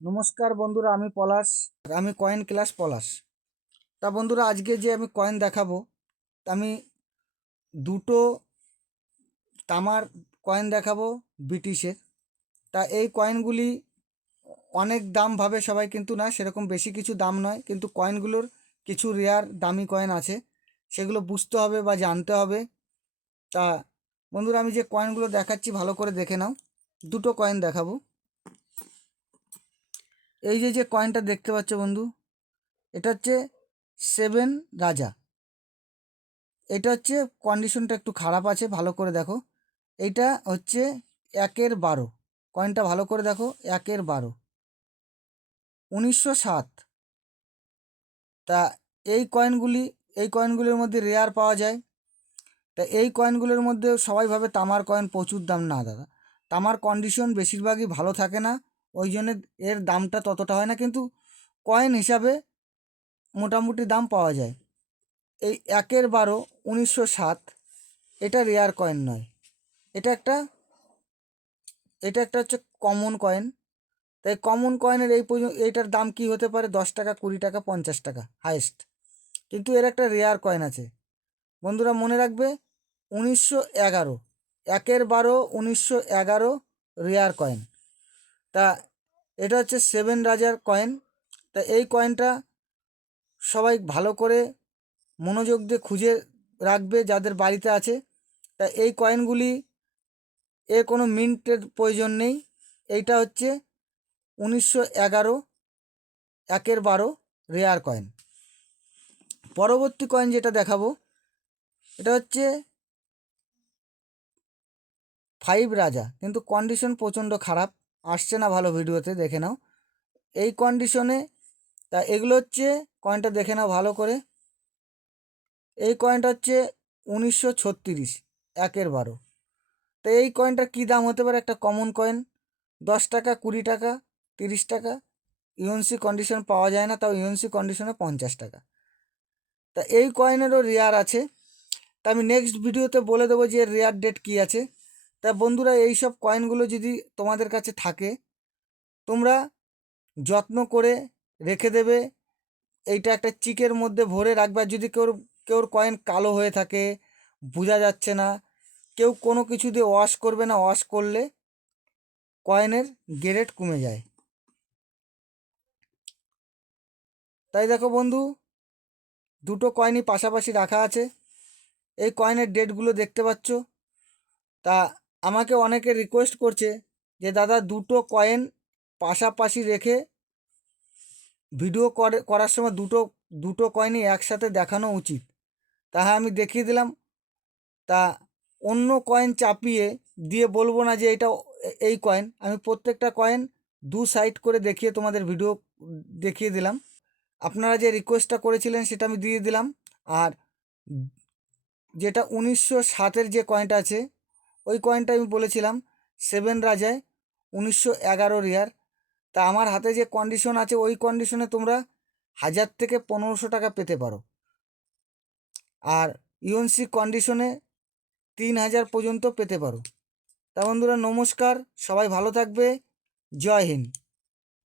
নমস্কার বন্ধুরা, আমি পলাশ। আমি কয়েন ক্লাস পলাশ। তা বন্ধুরা, আজকে যে আমি কয়েন দেখাবো, তা আমি দুটো তামার কয়েন দেখাবো ব্রিটিশের। তা এই কয়েনগুলি অনেক দাম ভাবে সবাই, কিন্তু না, সেরকম বেশি কিছু দাম নয়, কিন্তু কয়েনগুলোর কিছু রেয়ার দামি কয়েন আছে, সেগুলো বুঝতে হবে বা জানতে হবে। তা বন্ধুরা, আমি যে কয়েনগুলো দেখাচ্ছি ভালো করে দেখে নাও। দুটো কয়েন দেখাবো। এই যে যে কয়েনটা দেখতে পাচ্ছ বন্ধু, এটা হচ্ছে 7 রাজা। এটা হচ্ছে কন্ডিশনটা একটু খারাপ আছে, ভালো করে দেখো। এইটা হচ্ছে 1-12। কয়েনটা ভালো করে দেখো, 1-12, 1907। তা এই কয়েনগুলির মধ্যে রেয়ার পাওয়া যায়। তা এই কয়েনগুলোর মধ্যে সবাই ভাবে তামার কয়েন প্রচুর দাম। না দাদা, তামার কন্ডিশন বেশিরভাগই ভালো থাকে না, ওই জন্যে এর দামটা ততটা হয় না, কিন্তু কয়েন হিসাবে মোটামুটি দাম পাওয়া যায়। এই 1-12, 1907, এটা রেয়ার কয়েন নয়। এটা একটা এটা একটা হচ্ছে কমন কয়েন। তাই কমন কয়েনের এইটার দাম কি হতে পারে? 10 টাকা, 20 টাকা, 50 টাকা হাইয়েস্ট। কিন্তু এর একটা রেয়ার কয়েন আছে বন্ধুরা, মনে রাখবে, 1911, 1-12, 1911 রেয়ার কয়েন। তা এটা হচ্ছে 7 রাজার কয়েন। তা এই কয়েনটা সবাই ভালো করে মনোযোগ দিয়ে খুঁজে রাখবে যাদের বাড়িতে আছে। তা এই কয়েনগুলি, এর কোনো মিন্টের প্রয়োজন নেই। এইটা হচ্ছে 1911, 1-12 রেয়ার কয়েন। পরবর্তী কয়েন যেটা দেখাবো, এটা হচ্ছে 5 রাজা, কিন্তু কন্ডিশন প্রচণ্ড খারাপ, আসছে না ভালো ভিডিওতে, দেখে নাও এই কন্ডিশনে। তা এগুলো হচ্ছে, কয়েনটা দেখে নাও ভালো করে। এই কয়েনটা হচ্ছে 1936, 1-12। তো এই কয়েনটার কী দাম হতে পারে? একটা কমন কয়েন, 10 টাকা, 20 টাকা, 30 টাকা। ইউএনসি কন্ডিশন পাওয়া যায় না, তাও ইউএনসি কন্ডিশনে 50 টাকা। তা এই কয়েনেরও রেয়ার আছে। তা আমি নেক্সট ভিডিওতে বলে দেবো যে রেয়ার ডেট কী আছে। তা বন্ধুরা, এই সব কয়েনগুলো যদি তোমাদের কাছে থাকে, তোমরা যত্ন করে রেখে দেবে। এইটা একটা চিকের মধ্যে ভরে রাখবে। আর যদি কেউর কয়েন কালো হয়ে থাকে, বোঝা যাচ্ছে না, কেউ কোনো কিছু দিয়ে ওয়াশ করবে না, ওয়াশ করলে কয়েনের গ্রেড কমে যায়। তাই দেখো বন্ধু, দুটো কয়েনই পাশাপাশি রাখা আছে। এই কয়েনের ডেটগুলো দেখতে পাচ্ছ। তা আমাকে অনেকে রিকোয়েস্ট করছে যে দাদা, দুটো কয়েন পাশাপাশি রেখে ভিডিও করার সময় দুটো দুটো কয়েনই একসাথে দেখানো উচিত। তা হ্যাঁ, আমি দেখিয়ে দিলাম। তা অন্য কয়েন চাপিয়ে দিয়ে বলবো না যে এটা এই কয়েন। আমি প্রত্যেকটা কয়েন দু সাইড করে দেখিয়ে তোমাদের ভিডিও দেখিয়ে দিলাম। আপনারা যে রিকোয়েস্টটা করেছিলেন সেটা আমি দিয়ে দিলাম। আর যেটা 1907-এর যে কয়েনটা আছে, ওই কয়েনটা আমি বলেছিলাম 7 রাজায়, 1911 রেয়ার। তা আমার হাতে যে কন্ডিশন আছে, ওই কন্ডিশনে তোমরা 1000 থেকে 1500 টাকা পেতে পারো। আর ইউএনসি কন্ডিশনে 3000 পর্যন্ত পেতে পারো। তা বন্ধুরা, নমস্কার, সবাই ভালো থাকবে। জয় হিন্দ।